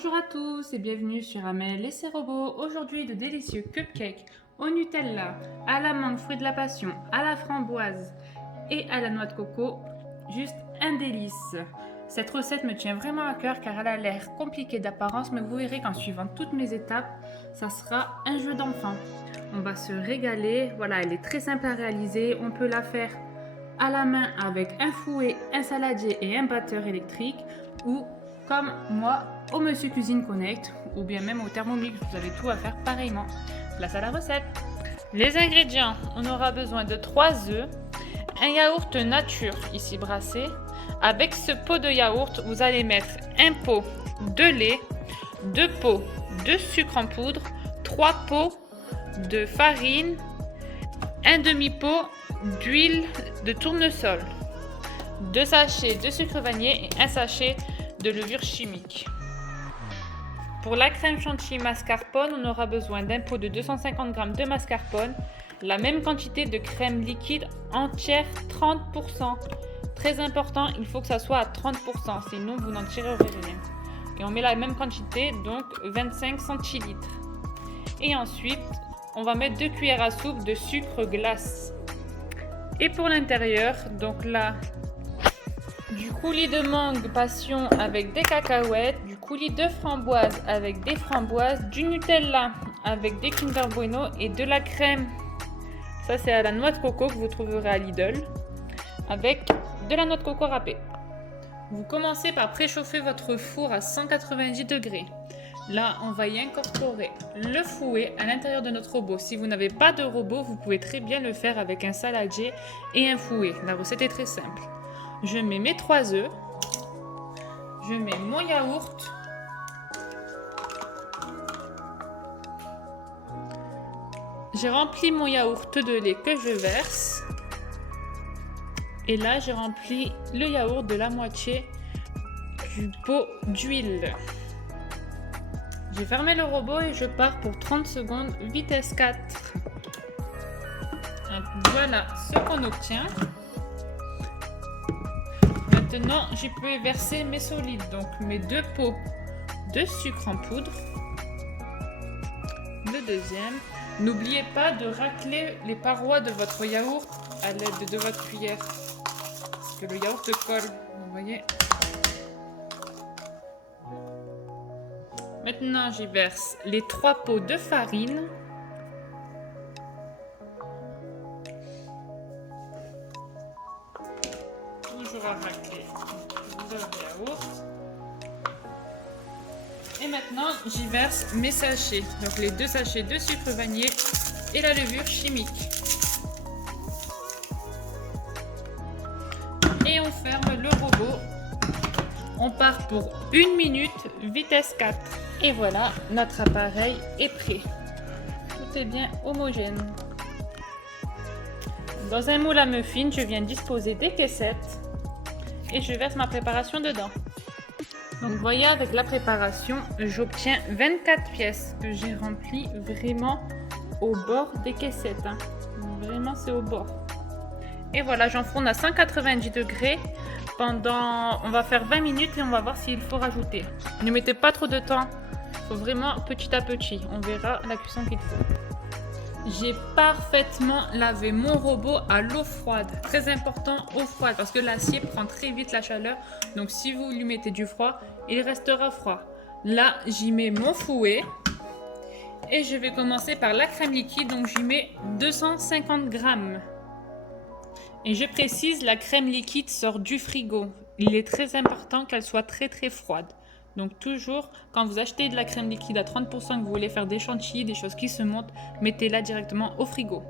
Bonjour à tous et bienvenue sur Amel et ses robots. Aujourd'hui, de délicieux cupcakes au Nutella, à la mangue fruit de la passion, à la framboise et à la noix de coco. Juste un délice. Cette recette me tient vraiment à cœur car elle a l'air compliquée d'apparence, mais vous verrez qu'en suivant toutes mes étapes, ça sera un jeu d'enfant. On va se régaler. Voilà, elle est très simple à réaliser. On peut la faire à la main avec un fouet, un saladier et un batteur électrique, ou comme moi au Monsieur Cuisine Connect, ou bien même au Thermomix. Vous avez tout à faire pareillement. Place à la recette. Les ingrédients: on aura besoin de 3 œufs, un yaourt nature ici brassé. Avec ce pot de yaourt, vous allez mettre un pot de lait, 2 pots de sucre en poudre, 3 pots de farine, un demi-pot d'huile de tournesol, 2 sachets de sucre vanillé et un sachet de levure chimique. Pour la crème chantilly mascarpone, on aura besoin d'un pot de 250 g de mascarpone, la même quantité de crème liquide entière 30%. Très important, il faut que ça soit à 30%, sinon vous n'en tirerez rien. Et on met la même quantité, donc 25 centilitres. Et ensuite, on va mettre 2 cuillères à soupe de sucre glace. Et pour l'intérieur, donc là, du coulis de mangue passion avec des cacahuètes, du coulis de framboise avec des framboises, du Nutella avec des Kinder Bueno et de la crème. Ça, c'est à la noix de coco que vous trouverez à Lidl, avec de la noix de coco râpée. Vous commencez par préchauffer votre four à 190 degrés. Là, on va y incorporer le fouet à l'intérieur de notre robot. Si vous n'avez pas de robot, vous pouvez très bien le faire avec un saladier et un fouet. La recette est très simple. Je mets mes 3 œufs. Je mets mon yaourt. J'ai rempli mon yaourt de lait que je verse. Et là, j'ai rempli le yaourt de la moitié du pot d'huile. J'ai fermé le robot et je pars pour 30 secondes, vitesse 4. Voilà ce qu'on obtient. Maintenant, j'y peux verser mes solides, donc mes 2 pots de sucre en poudre. Le deuxième. N'oubliez pas de racler les parois de votre yaourt à l'aide de votre cuillère, parce que le yaourt colle, vous voyez. Maintenant, j'y verse les 3 pots de farine. Toujours à racler le yaourt. Et maintenant, j'y verse mes sachets. Donc les 2 sachets de sucre vanillé et la levure chimique. Et on ferme le robot. On part pour 1 minute, vitesse 4. Et voilà, notre appareil est prêt. Tout est bien homogène. Dans un moule à muffins, je viens disposer des caissettes et je verse ma préparation dedans. Donc vous voyez, avec la préparation, j'obtiens 24 pièces que j'ai remplies vraiment au bord des caissettes. Vraiment, c'est au bord. Et voilà, j'enfourne à 190 degrés. On va faire 20 minutes et on va voir s'il faut rajouter. Ne mettez pas trop de temps. Il faut vraiment petit à petit. On verra la cuisson qu'il faut. J'ai parfaitement lavé mon robot à l'eau froide. Très important, eau froide, parce que l'acier prend très vite la chaleur. Donc si vous lui mettez du froid, il restera froid. Là, j'y mets mon fouet. Et je vais commencer par la crème liquide. Donc j'y mets 250 grammes. Et je précise, la crème liquide sort du frigo. Il est très important qu'elle soit très très froide. Donc toujours, quand vous achetez de la crème liquide à 30%, que vous voulez faire des chantilly, des choses qui se montent, mettez-la directement au frigo.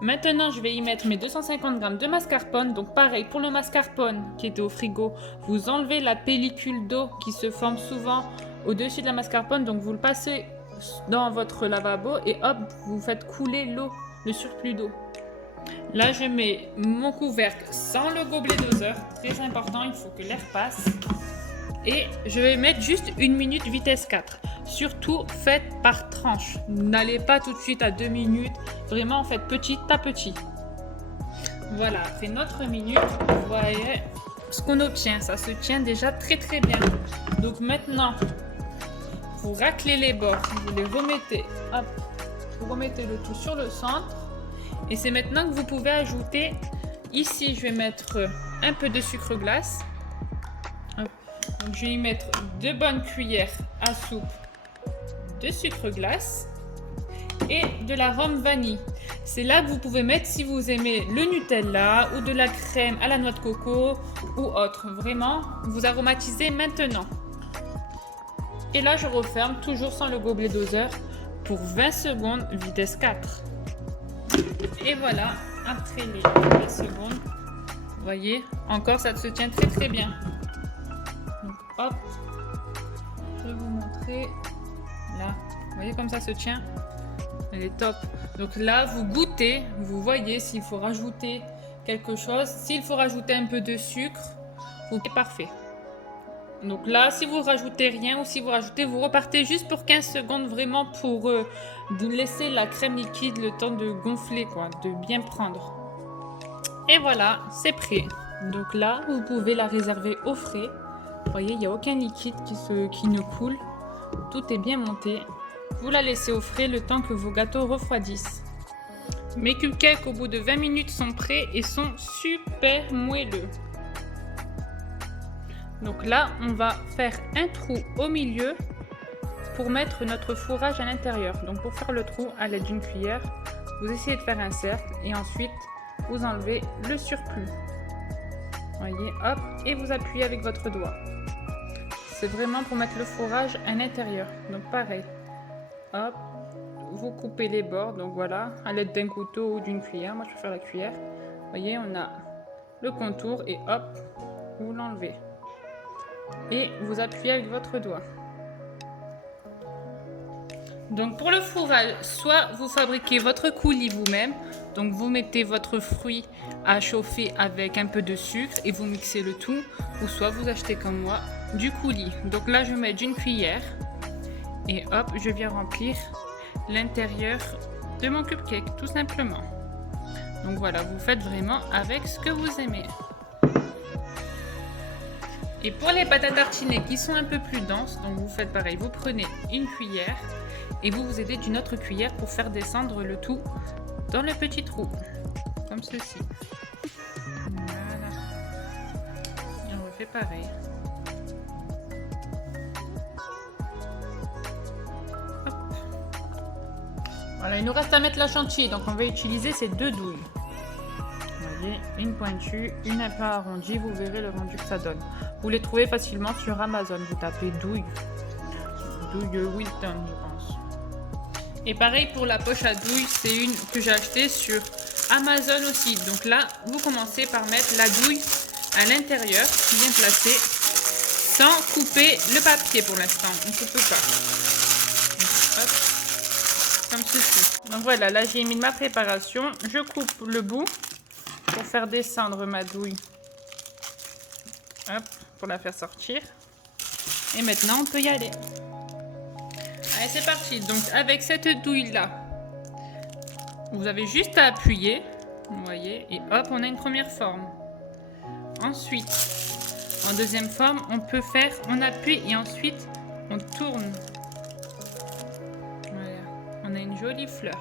Maintenant, je vais y mettre mes 250 g de mascarpone. Donc pareil, pour le mascarpone qui était au frigo, vous enlevez la pellicule d'eau qui se forme souvent au-dessus de la mascarpone. Donc vous le passez dans votre lavabo et hop, vous faites couler l'eau, le surplus d'eau. Là, je mets mon couvercle sans le gobelet doseur. Très important, il faut que l'air passe. Et je vais mettre juste 1 minute vitesse 4. Surtout, faites par tranche. N'allez pas tout de suite à 2 minutes. Vraiment, faites petit à petit. Voilà, après notre minute, vous voyez ce qu'on obtient. Ça se tient déjà très très bien. Donc maintenant, vous raclez les bords, vous les remettez, hop, vous remettez le tout sur le centre. Et c'est maintenant que vous pouvez ajouter, ici je vais mettre un peu de sucre glace. Hop. Donc je vais y mettre 2 bonnes cuillères à soupe de sucre glace et de l'arôme vanille. C'est là que vous pouvez mettre si vous aimez le Nutella ou de la crème à la noix de coco ou autre. Vraiment, vous aromatisez maintenant. Et là, je referme toujours sans le gobelet doseur pour 20 secondes, vitesse 4. Et voilà, après les 20 secondes, vous voyez, encore ça se tient très très bien. Donc hop, je vais vous montrer. Là, vous voyez comme ça se tient. Elle est top. Donc là, vous goûtez, vous voyez s'il faut rajouter quelque chose. S'il faut rajouter un peu de sucre, c'est parfait. Donc là, si vous rajoutez rien ou si vous rajoutez, vous repartez juste pour 15 secondes vraiment pour laisser la crème liquide le temps de gonfler, quoi, de bien prendre. Et voilà, c'est prêt. Donc là, vous pouvez la réserver au frais. Vous voyez, il n'y a aucun liquide qui ne coule. Tout est bien monté. Vous la laissez au frais le temps que vos gâteaux refroidissent. Mes cupcakes au bout de 20 minutes sont prêts et sont super moelleux. Donc là, on va faire un trou au milieu pour mettre notre fourrage à l'intérieur. Donc pour faire le trou à l'aide d'une cuillère, vous essayez de faire un cercle et ensuite vous enlevez le surplus. Voyez, hop, et vous appuyez avec votre doigt. C'est vraiment pour mettre le fourrage à l'intérieur. Donc pareil, hop, vous coupez les bords. Donc voilà, à l'aide d'un couteau ou d'une cuillère. Moi je préfère la cuillère. Voyez, on a le contour et hop, vous l'enlevez. Et vous appuyez avec votre doigt. Donc pour le fourrage, soit vous fabriquez votre coulis vous-même, donc vous mettez votre fruit à chauffer avec un peu de sucre et vous mixez le tout, ou soit vous achetez comme moi du coulis. Donc là je mets d'une cuillère et hop, je viens remplir l'intérieur de mon cupcake tout simplement. Donc voilà, vous faites vraiment avec ce que vous aimez. Et pour les pâtes à tartiner qui sont un peu plus denses, donc vous faites pareil, vous prenez une cuillère et vous vous aidez d'une autre cuillère pour faire descendre le tout dans le petit trou, comme ceci. Voilà. Et on refait pareil. Hop. Voilà, il nous reste à mettre la chantilly, donc on va utiliser ces 2 douilles. Vous voyez, une pointue, une un peu arrondie, vous verrez le rendu que ça donne. Vous les trouvez facilement sur Amazon, vous tapez douille Wilton, je pense. Et pareil pour la poche à douille, c'est une que j'ai achetée sur Amazon aussi. Donc là, vous commencez par mettre la douille à l'intérieur, bien placée, sans couper le papier pour l'instant, on ne coupe pas. Hop, comme ceci. Donc voilà, là j'ai mis ma préparation, je coupe le bout pour faire descendre ma douille. Hop, pour la faire sortir. Et maintenant, on peut y aller. Allez, c'est parti. Donc, avec cette douille-là, vous avez juste à appuyer. Vous voyez, et hop, on a une première forme. Ensuite, en deuxième forme, on peut faire, on appuie et ensuite, on tourne. Voilà, on a une jolie fleur.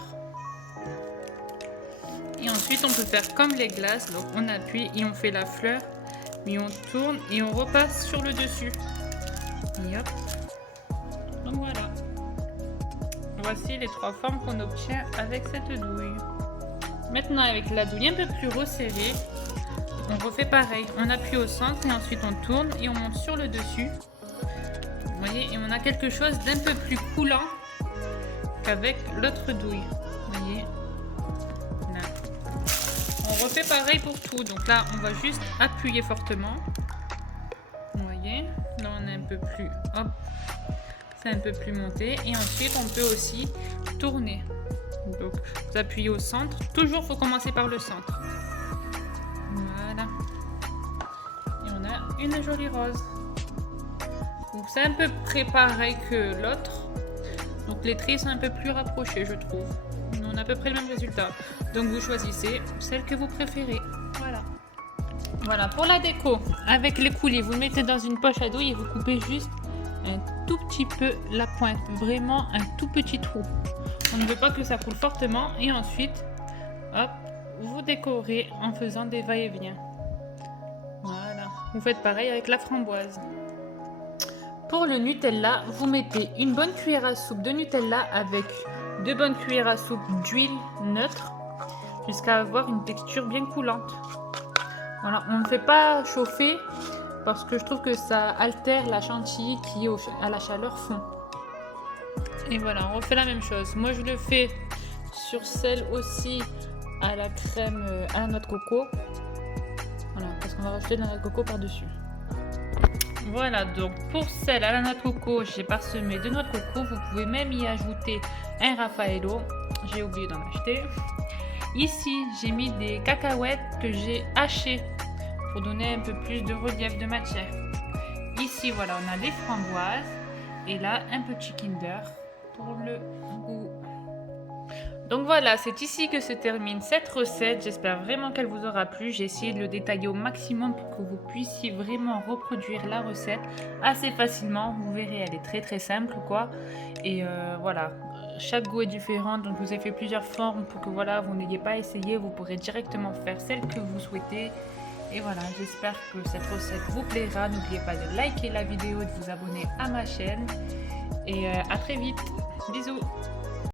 Et ensuite, on peut faire comme les glaces. Donc, on appuie et on fait la fleur. Puis on tourne et on repasse sur le dessus. Et hop. Donc voilà. Voici les 3 formes qu'on obtient avec cette douille. Maintenant avec la douille un peu plus resserrée, on refait pareil. On appuie au centre et ensuite on tourne et on monte sur le dessus. Vous voyez, et on a quelque chose d'un peu plus coulant qu'avec l'autre douille. Vous voyez. Là. On refait pareil pour tout. Donc là, on va juste appuyer fortement. Vous voyez, là on est un peu plus, hop, c'est un peu plus monté. Et ensuite, on peut aussi tourner. Donc, vous appuyez au centre. Toujours, il faut commencer par le centre. Voilà. Et on a une jolie rose. Donc, c'est un peu près pareil que l'autre. Donc, les traits sont un peu plus rapprochés, je trouve. On a à peu près le même résultat. Donc vous choisissez celle que vous préférez. Voilà. Voilà pour la déco. Avec les coulis, vous le mettez dans une poche à douille et vous coupez juste un tout petit peu la pointe, vraiment un tout petit trou. On ne veut pas que ça coule fortement et ensuite, hop, vous décorez en faisant des va-et-vient. Voilà, vous faites pareil avec la framboise. Pour le Nutella, vous mettez une bonne cuillère à soupe de Nutella avec 2 bonnes cuillères à soupe d'huile neutre jusqu'à avoir une texture bien coulante. Voilà, on ne fait pas chauffer parce que je trouve que ça altère la chantilly qui à la chaleur fond. Et voilà, on refait la même chose. Moi je le fais sur celle aussi à la crème à la noix de coco. Voilà, parce qu'on va rajouter de la noix de coco par-dessus. Voilà, donc pour celle à la noix de coco, j'ai parsemé de noix de coco. Vous pouvez même y ajouter un Raffaello. J'ai oublié d'en acheter. Ici, j'ai mis des cacahuètes que j'ai hachées pour donner un peu plus de relief de matière. Ici, voilà, on a des framboises. Et là, un petit Kinder pour le goût. Donc voilà, c'est ici que se termine cette recette. J'espère vraiment qu'elle vous aura plu. J'ai essayé de le détailler au maximum pour que vous puissiez vraiment reproduire la recette assez facilement. Vous verrez, elle est très très simple quoi. Et voilà, chaque goût est différent. Donc je vous ai fait plusieurs formes pour que voilà, vous n'ayez pas à essayer. Vous pourrez directement faire celle que vous souhaitez. Et voilà, j'espère que cette recette vous plaira. N'oubliez pas de liker la vidéo, de vous abonner à ma chaîne. Et à très vite. Bisous.